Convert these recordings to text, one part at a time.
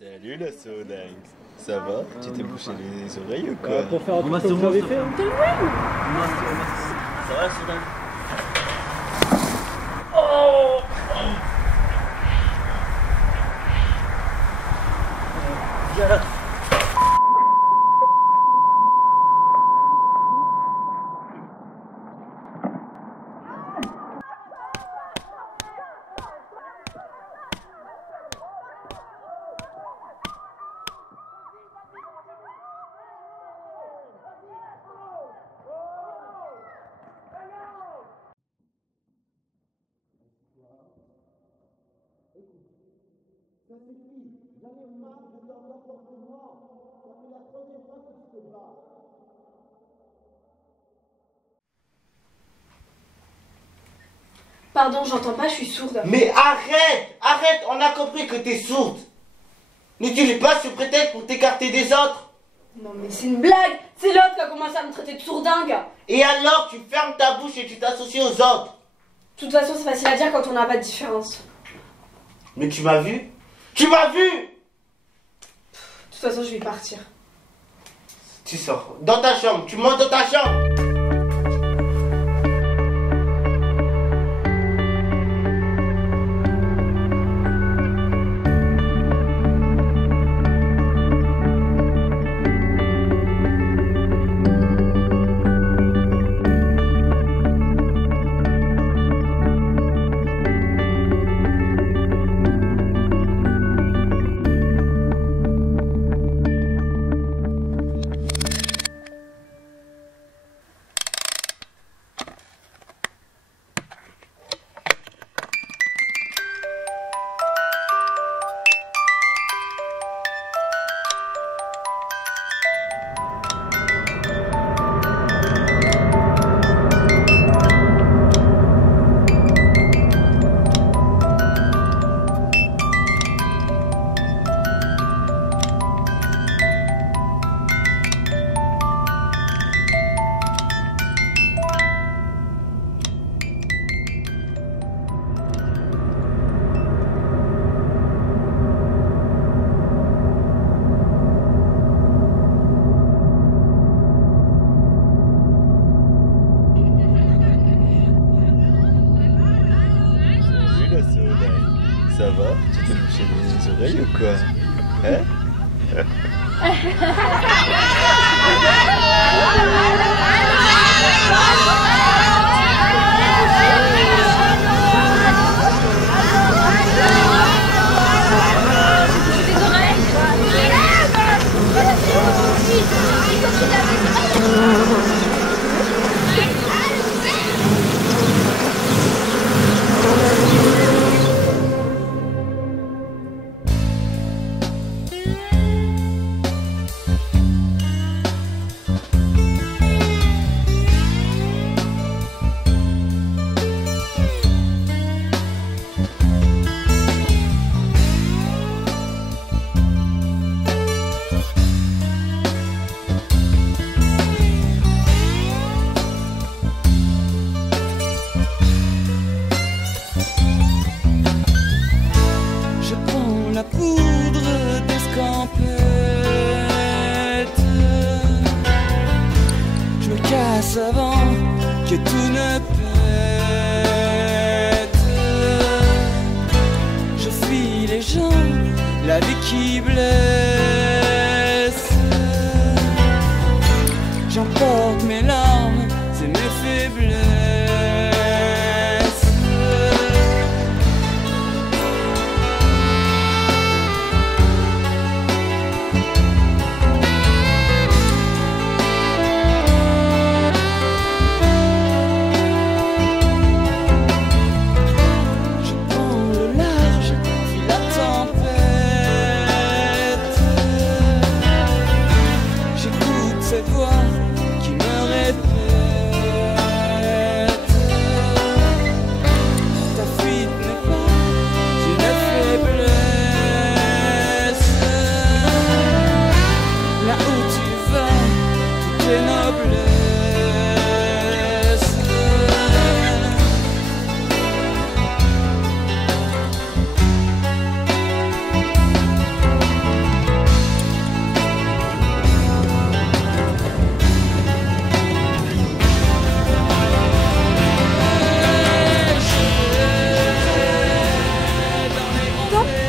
Salut la sourdingue. Ça va? Tu t'es bouché les oreilles ou quoi? Pour faire un truc comme vous avez fait, hein. Ça va la sourdingue? Ça suffit, j'en ai marre de leur comportement. Ça fait la première fois que tu te bats. Pardon, j'entends pas, je suis sourde. Mais arrête, on a compris que t'es sourde. N'utilise pas ce prétexte pour t'écarter des autres. Non mais c'est une blague. C'est l'autre qui a commencé à me traiter de sourdingue. Et alors, tu fermes ta bouche et tu t'associes aux autres. De toute façon, c'est facile à dire quand on n'a pas de différence. Mais tu m'as vu? Tu m'as vu? De toute façon, je vais partir. Tu sors dans ta chambre, tu montes dans ta chambre. Ça va? Tu t'es bouché les oreilles ou quoi? Hein? La poudre d'escampette, je me casse avant que tout ne pète. Je fuis les gens, la vie qui blesse. J'emporte mes larmes et mes faiblesses.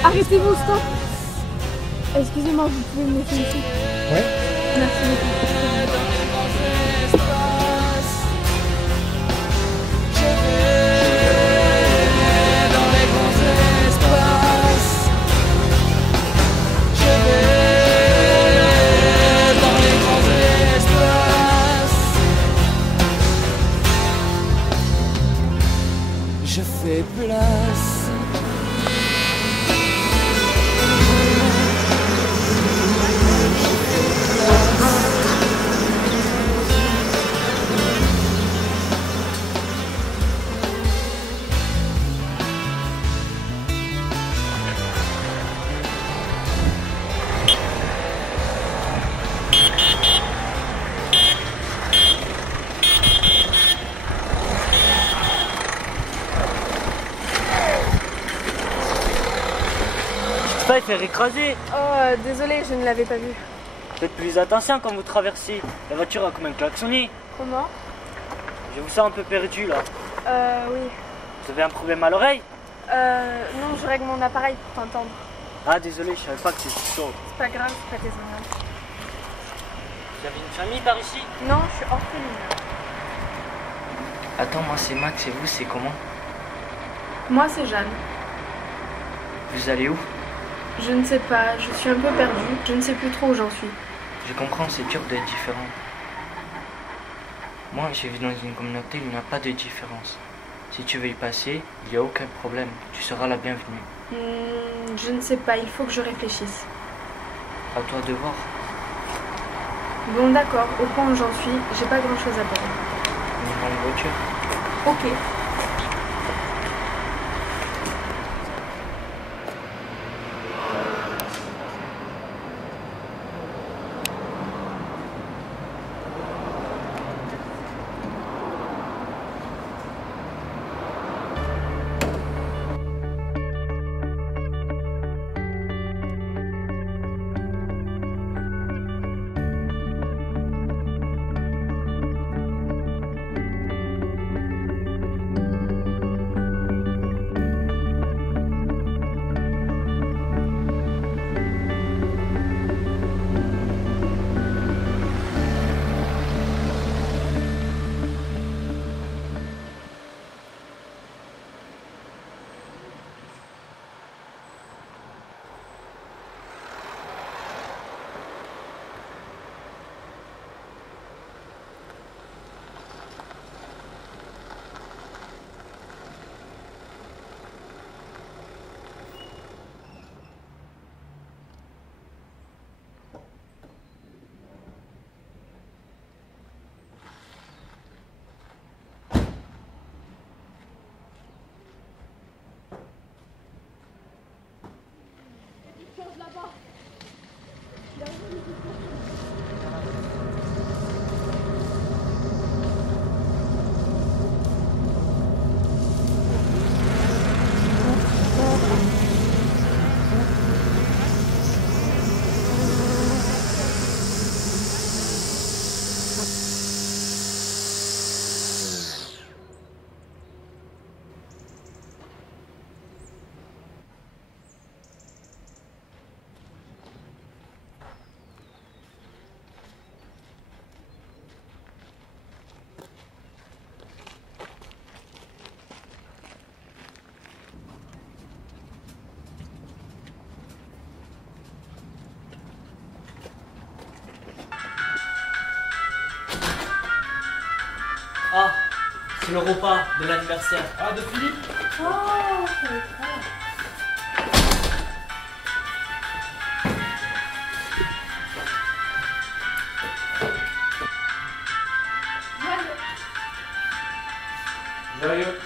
Arrêtez-vous, stop. Excusez-moi, vous pouvez me laisser ici. Ouais. Merci beaucoup. Je fais place. Pas faire écraser. Oh, désolé, je ne l'avais pas vu. Faites plus attention quand vous traversez. La voiture a quand même klaxonné. Comment? Je vous sens un peu perdu là. Oui. Vous avez un problème à l'oreille? Non, je règle mon appareil pour t'entendre. Ah désolé, je savais pas que c'était chaud. C'est pas grave, c'est pas tes oreilles. Vous avez une famille par ici? Non, je suis orpheline. Attends, moi c'est Max et vous c'est comment? Moi, c'est Jeanne. Vous allez où? Je ne sais pas, je suis un peu perdue. Je ne sais plus trop où j'en suis. Je comprends, c'est dur d'être différent. Moi, j'ai vu dans une communauté où il n'y a pas de différence. Si tu veux y passer, il n'y a aucun problème. Tu seras la bienvenue. Je ne sais pas, il faut que je réfléchisse. À toi de voir. Bon, d'accord, au point où j'en suis, j'ai pas grand chose à faire. On ira en voiture. Ok. Ah, c'est le repas de l'anniversaire. Ah, de Philippe? Oh, Joyeux.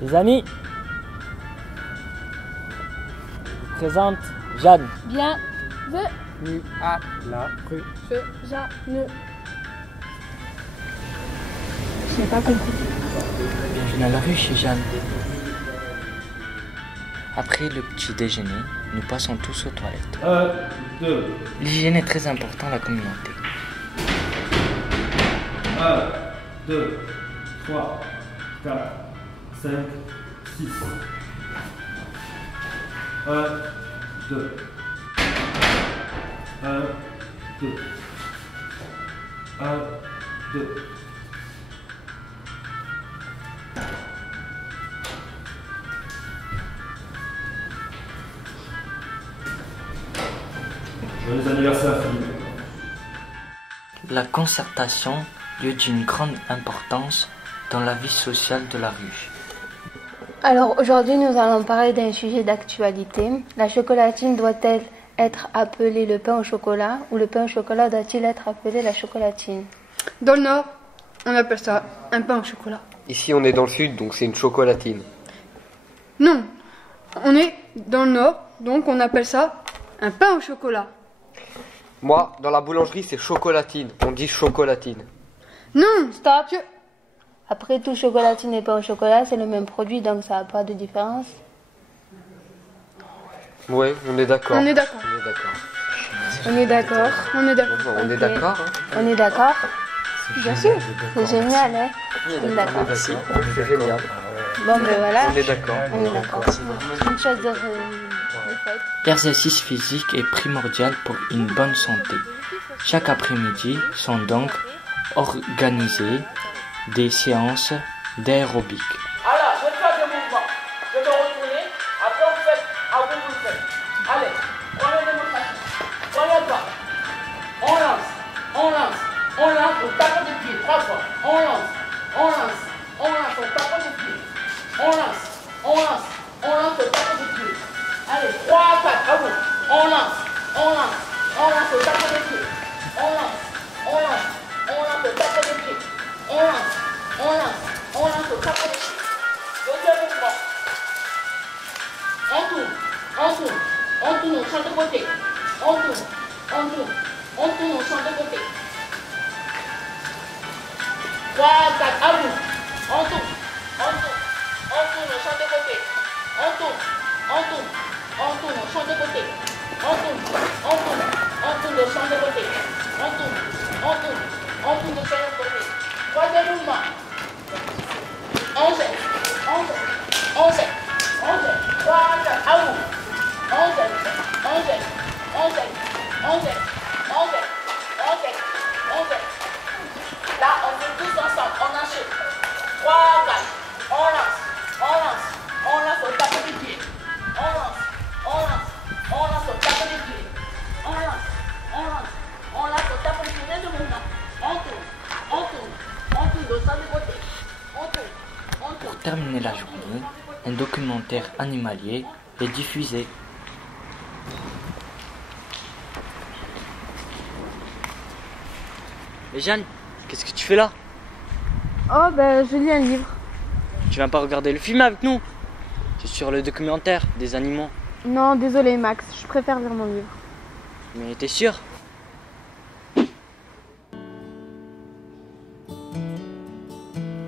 Les amis, je vous présente Jeanne. bien. À la rue. Jeanne. Je n'ai pas compris. Bienvenue. dans la rue chez Jeanne. Après le petit déjeuner, nous passons tous aux toilettes. 1, 2, L'hygiène est très importante dans la communauté. 1, 2, 3, 4, 5, 6. 1, 2. 1, 2. 1, 2. Joyeux anniversaire, Philippe. La concertation, lieu d'une grande importance dans la vie sociale de la rue. Alors aujourd'hui, nous allons parler d'un sujet d'actualité. La chocolatine doit-elle être appelée le pain au chocolat ou le pain au chocolat doit-il être appelé la chocolatine? Dans le Nord, on appelle ça un pain au chocolat. Ici, on est dans le sud, donc c'est une chocolatine. Non, on est dans le Nord, donc on appelle ça un pain au chocolat. Moi, dans la boulangerie, c'est chocolatine. On dit chocolatine. Non, Stop. Après tout, chocolatine et pain au chocolat, c'est le même produit, donc ça n'a pas de différence. Ouais, on est d'accord. On est d'accord. On est d'accord. On est d'accord. On est d'accord. Bon, on est Ok. d'accord. Hein. On est d'accord? Bien sûr. C'est génial, hein? On est d'accord. C'est génial. Bon, ben voilà. On est d'accord. On est d'accord. Une chose de faite. L'exercice physique est primordial pour une bonne santé. Chaque après-midi sont donc organisées des séances d'aérobic. Alors, je vais faire des mouvements. Je vais retourner. Après, vous faites. Après, vous le faites. Allez, prenez des démonstration. Prenez le pas. On lance. On lance. On lance. On tape des pieds. 3 fois. On lance. On lance. On lance. On tape des pieds. On lance. On lance. On lance. On tape des pieds. Allez, 3, 4. À vous. On lance. On lance. On lance. On tape des pieds. On lance. On lance. On lance. On tape des pieds. On lance. On lance. On lance. On tape des pieds. Deuxième mouvement. On tourne. On tourne. On tourne. On change de côté. On tourne. On tourne. On tourne. On change de côté. 3, 4. À vous. On tourne. On tourne. On tourne. On change de côté. On tourne. On tourne. On tourne. On change de côté. On tourne. On tourne. On tourne. On change de côté. On tourne. On tourne. On tourne. On change de côté. Troisième mouvement. On jette. On jette. On jette. On jette. 3, 4. À vous. On jette. On jette. On jette. On jette. On jette. On jette. On jette. Là, on fait tous ensemble. On achète. 3, 4. On lance. On lance. On lance. On tape des pieds. On lance. On lance. On lance. On tape des pieds. On lance. On lance. On lance. On tape des pieds. Deuxième mouvement. On tourne. On tourne. On tourne. On sort de côté. On tourne. On tourne. Pour terminer la journée, un documentaire animalier est diffusé. Mais Jeanne, qu'est-ce que tu fais là? Oh, ben je lis un livre. Tu viens pas regarder le film avec nous? C'est sur le documentaire des animaux. Non, désolé Max, je préfère lire mon livre. Mais t'es sûr?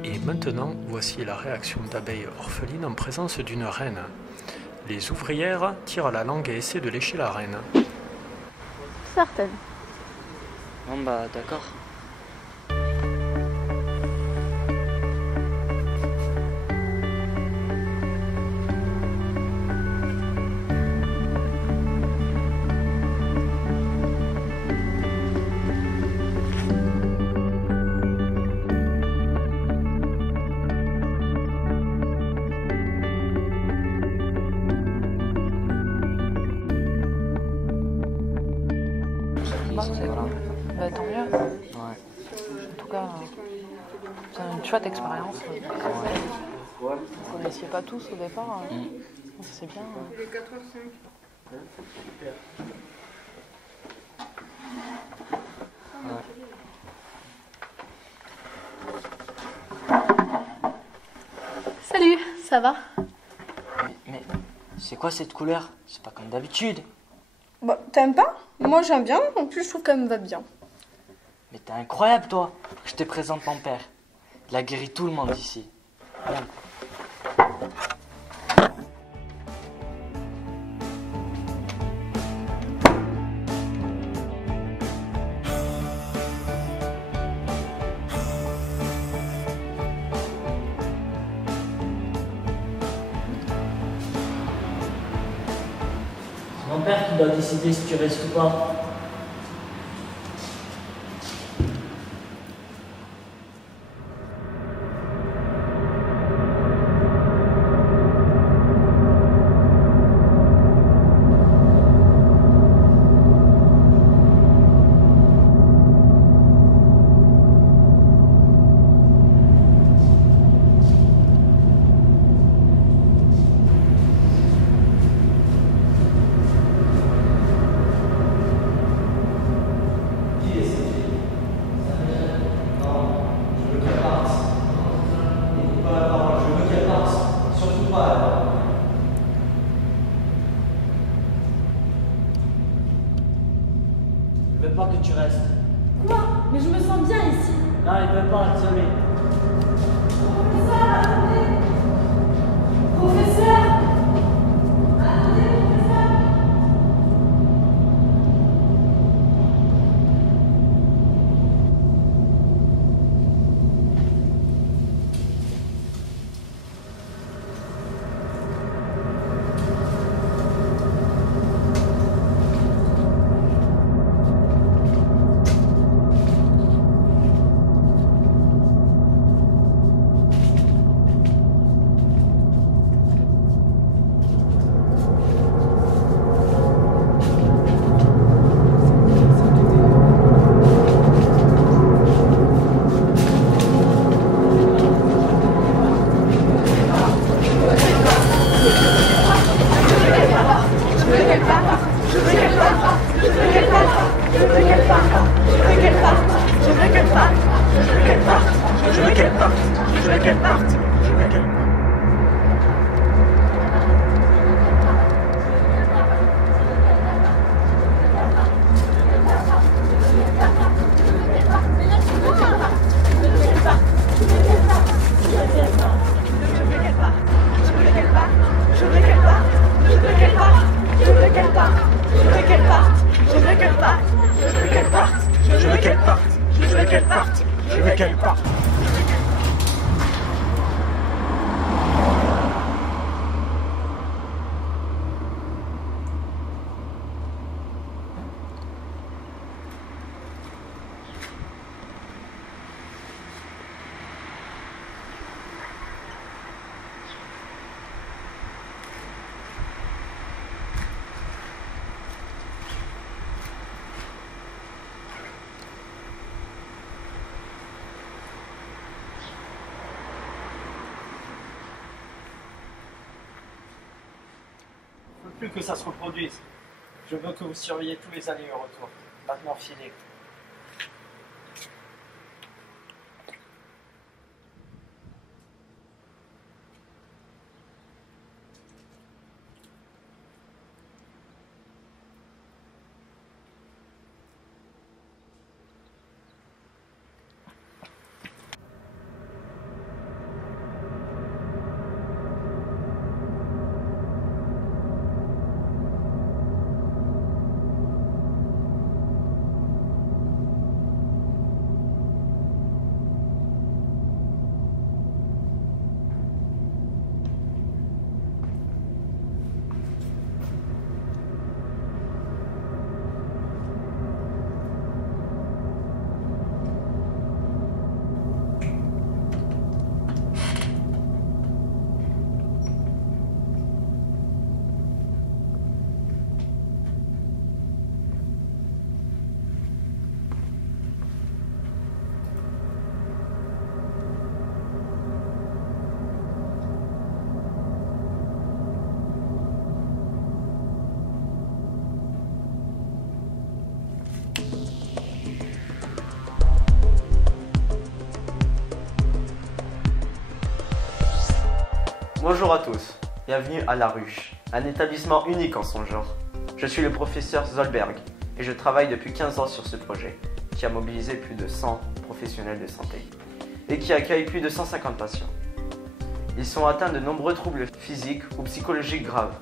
Et maintenant, voici la réaction d'abeilles orphelines en présence d'une reine. Les ouvrières tirent la langue et essaient de lécher la reine. Certaine. Bon bah d'accord. Bah, tant mieux. Ouais. En tout cas, c'est une chouette expérience. Vous ne connaissiez pas tous au départ. C'est bien. Il est 4h05. Salut, ça va? Mais c'est quoi cette couleur? C'est pas comme d'habitude. Bah, t'aimes pas? Moi j'aime bien, en plus je trouve qu'elle me va bien. Mais t'es incroyable toi. Je te présente mon père. Il a guéri tout le monde ici. C'est mon père qui doit décider si tu restes ou pas. Je veux pas que tu restes. Quoi? Mais je me sens bien ici. Non, il veut pas, désolé. Professeur, attendez. Professeur. Attendez, professeur. Plus que ça se reproduise. Je veux que vous surveillez tous les allers et retours. Maintenant, filez. Bonjour à tous, bienvenue à La Ruche, un établissement unique en son genre. Je suis le professeur Zolberg et je travaille depuis 15 ans sur ce projet, qui a mobilisé plus de 100 professionnels de santé et qui accueille plus de 150 patients. Ils sont atteints de nombreux troubles physiques ou psychologiques graves.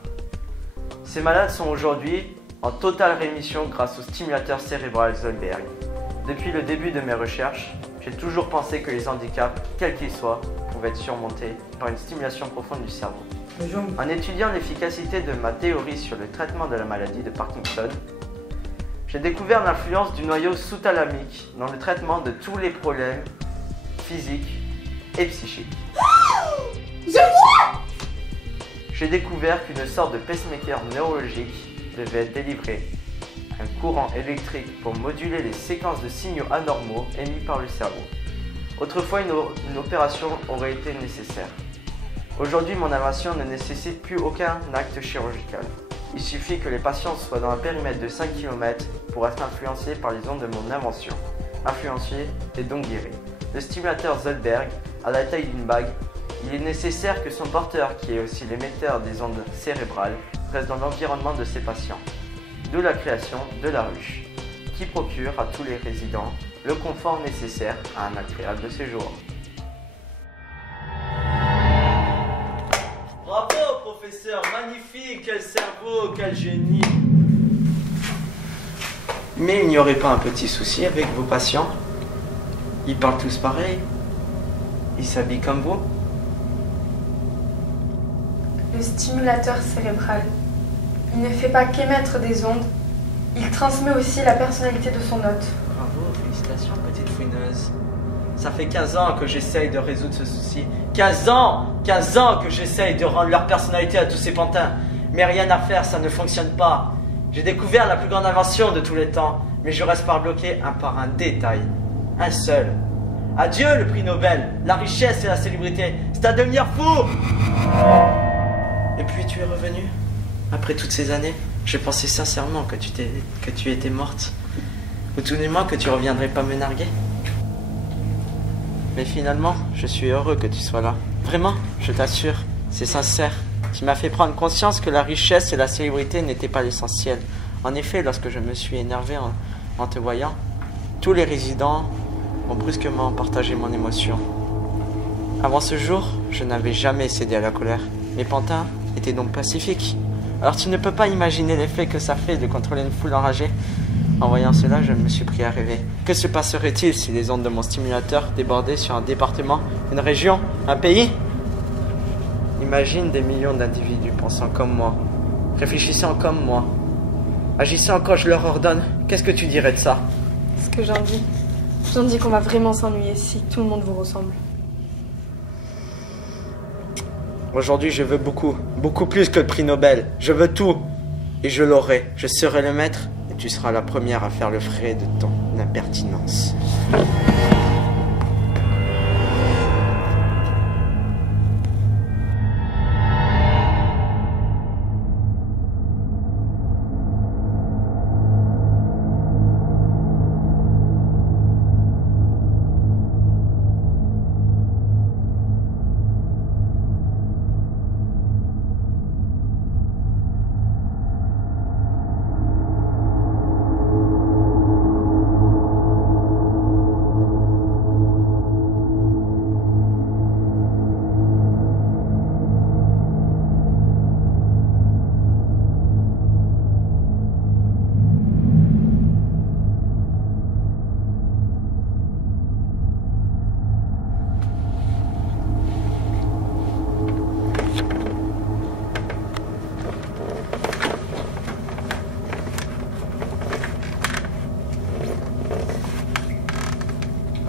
Ces malades sont aujourd'hui en totale rémission grâce au stimulateur cérébral Zollberg. Depuis le début de mes recherches, j'ai toujours pensé que les handicaps, quels qu'ils soient, pouvaient être surmontés par une stimulation profonde du cerveau. En étudiant l'efficacité de ma théorie sur le traitement de la maladie de Parkinson, j'ai découvert l'influence du noyau sous-thalamique dans le traitement de tous les problèmes physiques et psychiques. Je vois! J'ai découvert qu'une sorte de pacemaker neurologique devait être délivré, un courant électrique pour moduler les séquences de signaux anormaux émis par le cerveau. Autrefois, une opération aurait été nécessaire. Aujourd'hui, mon invention ne nécessite plus aucun acte chirurgical. Il suffit que les patients soient dans un périmètre de 5 km pour être influencés par les ondes de mon invention. Influencés et donc guéris. Le stimulateur Zollberg a la taille d'une bague. Il est nécessaire que son porteur, qui est aussi l'émetteur des ondes cérébrales, reste dans l'environnement de ses patients. D'où la création de la ruche, qui procure à tous les résidents le confort nécessaire à un agréable séjour. Bravo, professeur, magnifique, quel cerveau, quel génie. Mais il n'y aurait pas un petit souci avec vos patients? Ils parlent tous pareil? Ils s'habillent comme vous? Le stimulateur cérébral, il ne fait pas qu'émettre des ondes, il transmet aussi la personnalité de son hôte. Bravo, félicitations petite fouineuse. Ça fait 15 ans que j'essaye de résoudre ce souci. 15 ans que j'essaye de rendre leur personnalité à tous ces pantins. Mais rien à faire, ça ne fonctionne pas. J'ai découvert la plus grande invention de tous les temps, mais je reste par bloqué par un détail. Un seul. Adieu le prix Nobel, la richesse et la célébrité. C'est à devenir fou. Et puis tu es revenu. Après toutes ces années, je pensais sincèrement que tu étais morte. Ou tout du moins que tu reviendrais pas me narguer. Mais finalement, je suis heureux que tu sois là. Vraiment, je t'assure, c'est sincère. Tu m'as fait prendre conscience que la richesse et la célébrité n'étaient pas l'essentiel. En effet, lorsque je me suis énervé en te voyant, tous les résidents ont brusquement partagé mon émotion. Avant ce jour, je n'avais jamais cédé à la colère. Mes pantins étaient donc pacifiques. Alors tu ne peux pas imaginer l'effet que ça fait de contrôler une foule enragée. En voyant cela, je me suis pris à rêver. Que se passerait-il si les ondes de mon stimulateur débordaient sur un département, une région, un pays? Imagine des millions d'individus pensant comme moi, réfléchissant comme moi, agissant quand je leur ordonne. Qu'est-ce que tu dirais de ça? Ce que j'en dis. J'en dis qu'on va vraiment s'ennuyer si tout le monde vous ressemble. Aujourd'hui, je veux beaucoup, beaucoup plus que le prix Nobel. Je veux tout. Et je l'aurai. Je serai le maître. Et tu seras la première à faire le frais de ton impertinence.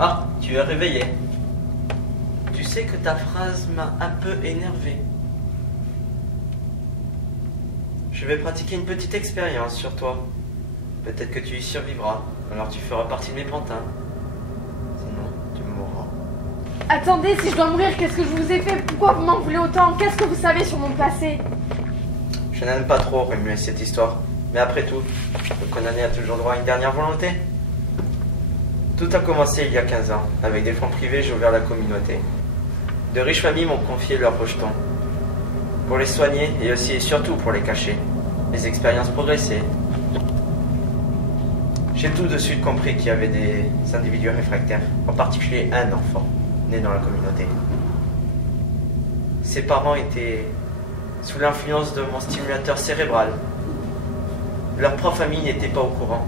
Ah, tu es réveillé. Tu sais que ta phrase m'a un peu énervé. Je vais pratiquer une petite expérience sur toi. Peut-être que tu y survivras, alors tu feras partie de mes pantins. Sinon, tu mourras. Attendez, si je dois mourir, qu'est-ce que je vous ai fait? Pourquoi vous m'en voulez autant? Qu'est-ce que vous savez sur mon passé? Je n'aime pas trop remuer cette histoire. Mais après tout, le condamné a toujours droit à une dernière volonté. Tout a commencé il y a 15 ans. Avec des fonds privés, j'ai ouvert la communauté. De riches familles m'ont confié leurs rejetons. Pour les soigner et aussi et surtout pour les cacher. Les expériences progressaient. J'ai tout de suite compris qu'il y avait des individus réfractaires, en particulier un enfant né dans la communauté. Ses parents étaient sous l'influence de mon stimulateur cérébral. Leur propre famille n'était pas au courant.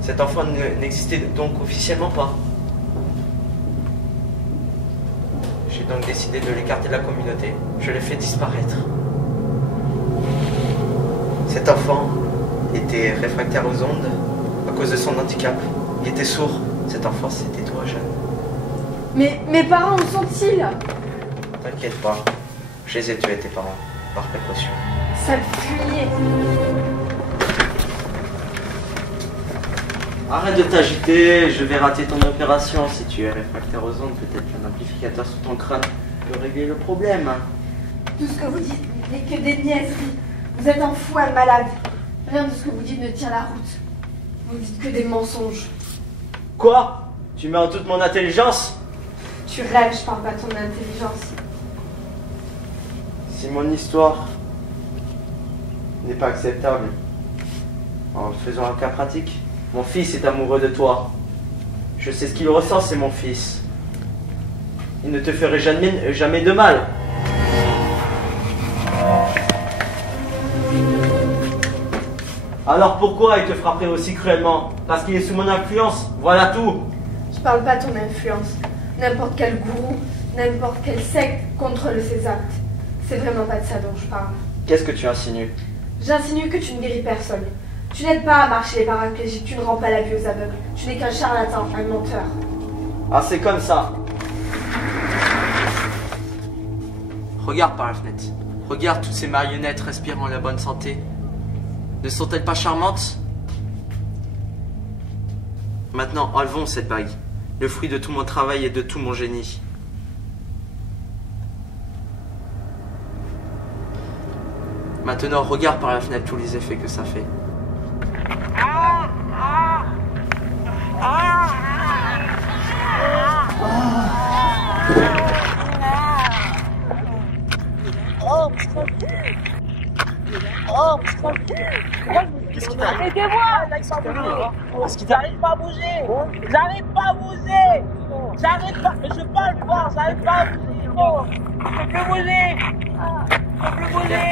Cet enfant n'existait donc officiellement pas. J'ai donc décidé de l'écarter de la communauté. Je l'ai fait disparaître. Cet enfant était réfractaire aux ondes à cause de son handicap. Il était sourd. Cet enfant, c'était toi, Jeanne. Mais mes parents, où sont-ils? T'inquiète pas. Je les ai tués, tes parents, par précaution. Sale fumier. Arrête de t'agiter, je vais rater ton opération. Si tu es réfractaire aux ondes, peut-être qu'un amplificateur sous ton crâne peut régler le problème. Tout ce que vous dites n'est que des niaiseries. Vous êtes un fou, un malade. Rien de ce que vous dites ne tient la route. Vous dites que des mensonges. Quoi? Tu mets en doute mon intelligence? Tu rêves, je parle pas de ton intelligence. Si mon histoire n'est pas acceptable, en faisant un cas pratique, mon fils est amoureux de toi. Je sais ce qu'il ressent, c'est mon fils. Il ne te ferait jamais de mal. Alors pourquoi il te frapperait aussi cruellement? Parce qu'il est sous mon influence, voilà tout. Je parle pas de ton influence. N'importe quel gourou, n'importe quelle secte contrôle ses actes. C'est vraiment pas de ça dont je parle. Qu'est-ce que tu insinues? J'insinue que tu ne guéris personne. Tu n'aides pas à marcher les paraplégiques, tu ne rends pas la vue aux aveugles. Tu n'es qu'un charlatan, un menteur. Ah, c'est comme ça. Regarde par la fenêtre. Regarde toutes ces marionnettes respirant la bonne santé. Ne sont-elles pas charmantes? Maintenant, enlevons cette bague, le fruit de tout mon travail et de tout mon génie. Maintenant, regarde par la fenêtre tous les effets que ça fait. Qu'est-ce qui t'arrive? Aidez-moi! Parce qu'il n'arrive pas à bouger! J'arrive pas à bouger! J'arrive pas, mais je parle fort, j'arrive pas à bouger! Oh! Je peux plus bouger! Je peux plus bouger!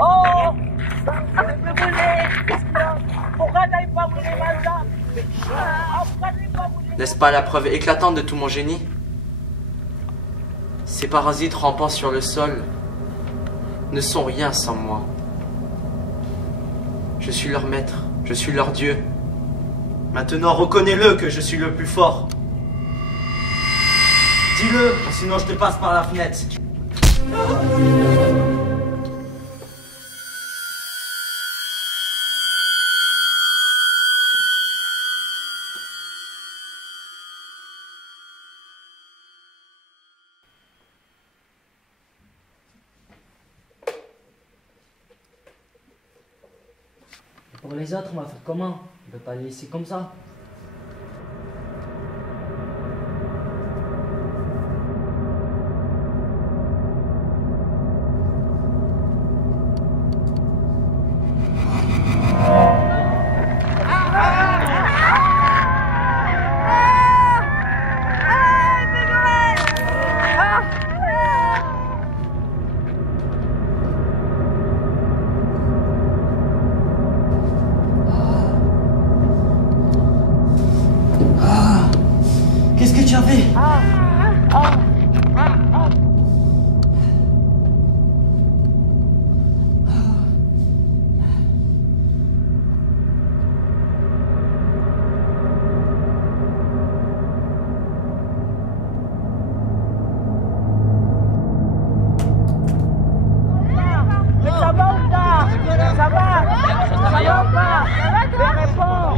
Oh! Je peux plus bouger! Pourquoi j'arrive pas à bouger ma jambe? Pourquoi j'arrive pas à bouger? N'est-ce pas la preuve éclatante de tout mon génie? Ces parasites rampant sur le sol ne sont rien sans moi. Je suis leur maître, je suis leur dieu. Maintenant, reconnais-le que je suis le plus fort. Dis-le, sinon je te passe par la fenêtre. Pour les autres, on va faire comment? On peut pas les laisser comme ça. Qu'est-ce que tu as fait? Mais ça va ou pas? Ça va? Ça va ou pas? Mais réponds!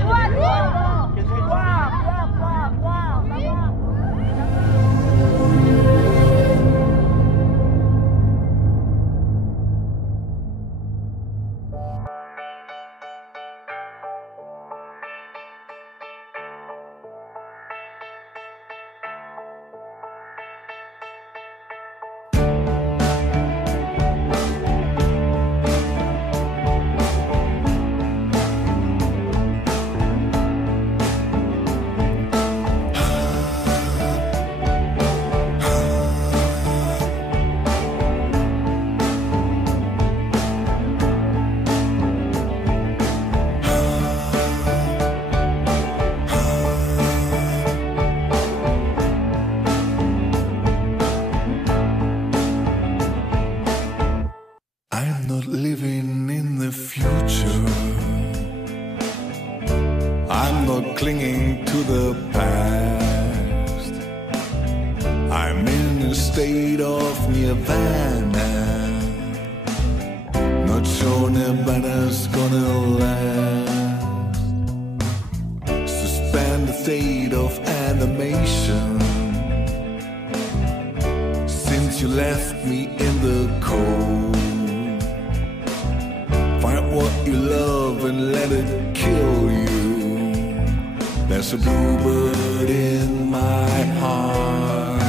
I'm not living in the future. I'm not clinging to the past. I'm in a state of nirvana. Not sure nirvana's gonna last. Suspend the state of animation. Since you left me in the cold, find what you love and let it kill you. There's a bluebird in my heart.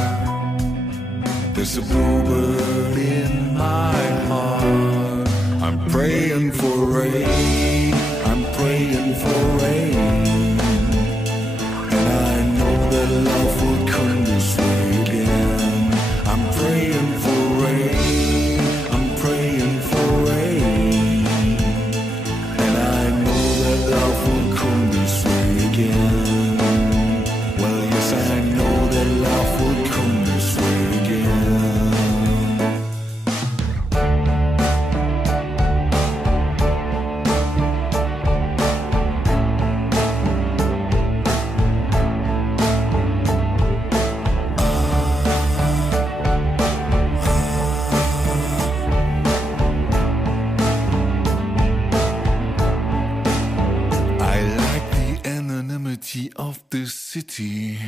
There's a bluebird in my heart. I'm praying for rain. I'm praying for rain. And I know that love will come this way again. I'm praying for rain. I'm praying for rain. And I know that love will come this way again. Well, yes, I know that love will come this way again. I like the anonymity of this city.